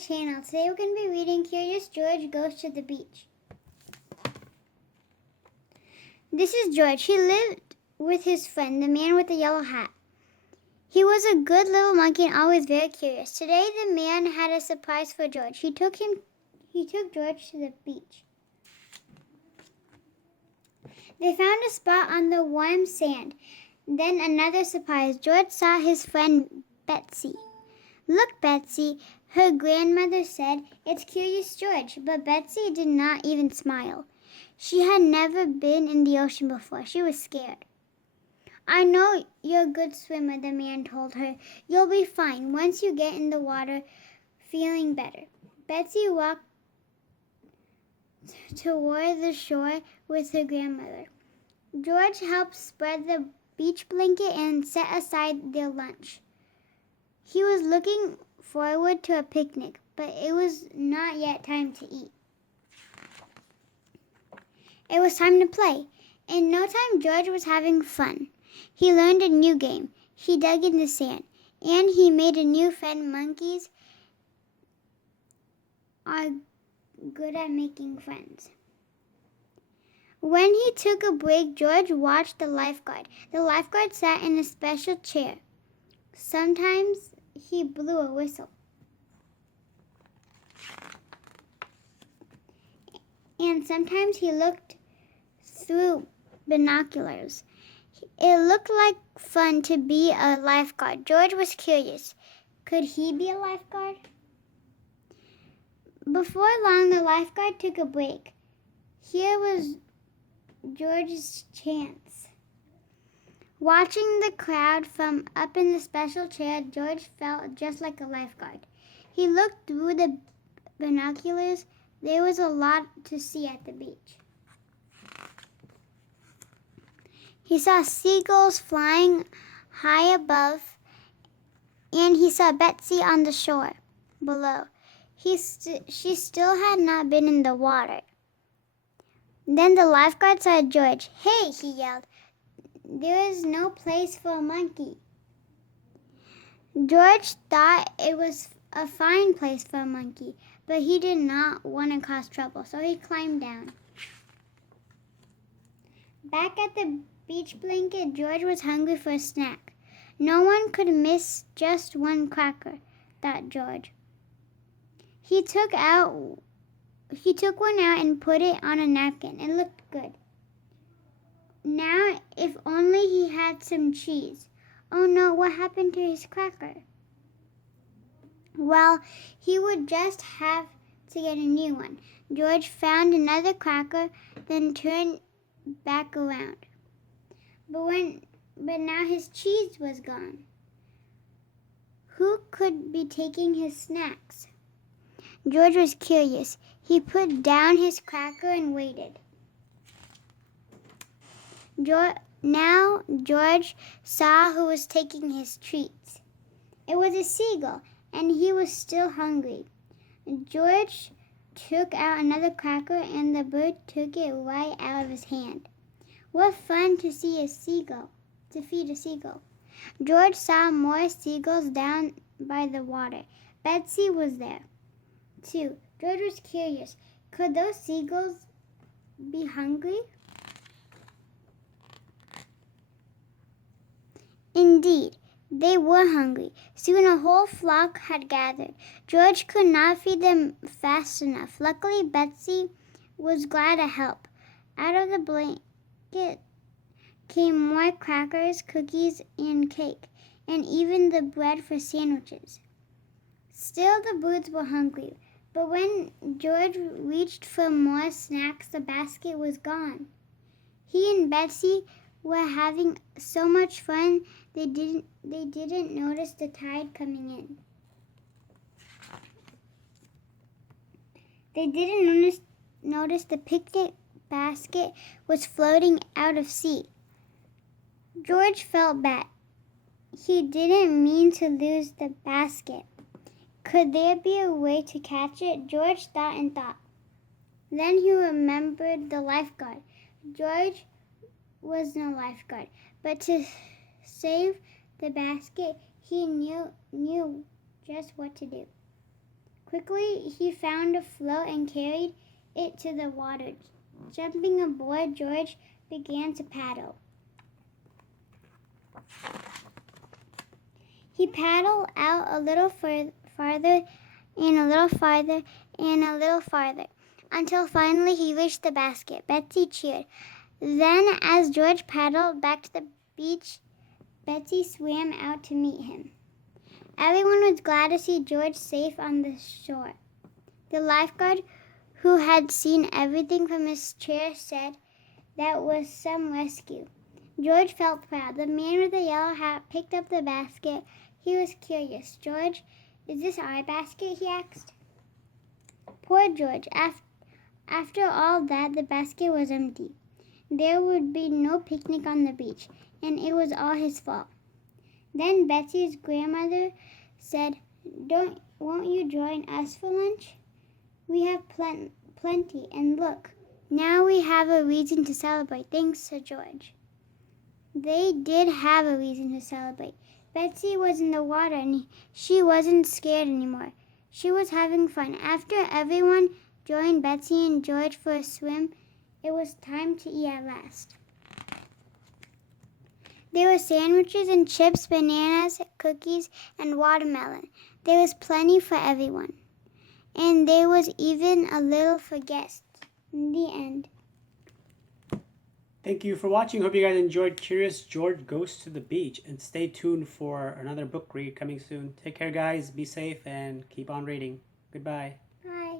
channel. Today we're going to be reading Curious George Goes to the Beach. This is George. He lived with his friend, the man with the yellow hat. He was a good little monkey and always very curious. Today the man had a surprise for George. He took George to the beach. They found a spot on the warm sand. Then another surprise. George saw his friend Betsy. "Look, Betsy," her grandmother said. "It's Curious George." But Betsy did not even smile. She had never been in the ocean before. She was scared. "I know you're a good swimmer," the man told her. "You'll be fine once you get in the water feeling better." Betsy walked toward the shore with her grandmother. George helped spread the beach blanket and set aside their lunch. He was looking forward to a picnic, but it was not yet time to eat. It was time to play. In no time, George was having fun. He learned a new game. He dug in the sand, and he made a new friend. Monkeys are good at making friends. When he took a break, George watched the lifeguard. The lifeguard sat in a special chair. Sometimes he blew a whistle. And sometimes he looked through binoculars. It looked like fun to be a lifeguard. George was curious. Could he be a lifeguard? Before long, the lifeguard took a break. Here was George's chance. Watching the crowd from up in the special chair, George felt just like a lifeguard. He looked through the binoculars. There was a lot to see at the beach. He saw seagulls flying high above, and he saw Betsy on the shore below. She still had not been in the water. Then the lifeguard saw George. "Hey," he yelled, "there is no place for a monkey." George thought it was a fine place for a monkey, but he did not want to cause trouble, so he climbed down. Back at the beach blanket, George was hungry for a snack. No one could miss just one cracker, thought George. He took one out and put it on a napkin. It looked good. Now, if only he had some cheese. Oh no, what happened to his cracker? Well, he would just have to get a new one. George found another cracker, then turned back around. But now his cheese was gone. Who could be taking his snacks? George was curious. He put down his cracker and waited. Now George saw who was taking his treats. It was a seagull, and he was still hungry. George took out another cracker, and the bird took it right out of his hand. What fun to feed a seagull. George saw more seagulls down by the water. Betsy was there, too. George was curious. Could those seagulls be hungry? Indeed, they were hungry. Soon a whole flock had gathered. George could not feed them fast enough. Luckily, Betsy was glad to help. Out of the blanket came more crackers, cookies, and cake, and even the bread for sandwiches. Still, the birds were hungry. But when George reached for more snacks, the basket was gone. He and Betsy were having so much fun, they didn't notice the tide coming in. They didn't notice the picnic basket was floating out of sight. George felt bad. He didn't mean to lose the basket. Could there be a way to catch it? George thought and thought. Then he remembered the lifeguard. George was no lifeguard, but to save the basket, he knew just what to do. Quickly, he found a float and carried it to the water. Jumping aboard, George began to paddle. He paddled out a little farther and a little farther and a little farther, until finally he reached the basket. Betsy cheered. Then, as George paddled back to the beach, Betsy swam out to meet him. Everyone was glad to see George safe on the shore. The lifeguard, who had seen everything from his chair, said that was some rescue. George felt proud. The man with the yellow hat picked up the basket. He was curious. "George, is this our basket?" he asked. Poor George. After all that, the basket was empty. There would be no picnic on the beach, and it was all his fault. Then Betsy's grandmother said, "Won't you join us for lunch? We have plenty, and look, now we have a reason to celebrate." Thanks to George. They did have a reason to celebrate. Betsy was in the water, and she wasn't scared anymore. She was having fun. After everyone joined Betsy and George for a swim, it was time to eat at last. There were sandwiches and chips, bananas, cookies, and watermelon. There was plenty for everyone. And there was even a little for guests. In the end. Thank you for watching. Hope you guys enjoyed Curious George Goes to the Beach. And stay tuned for another book read coming soon. Take care, guys. Be safe and keep on reading. Goodbye. Bye.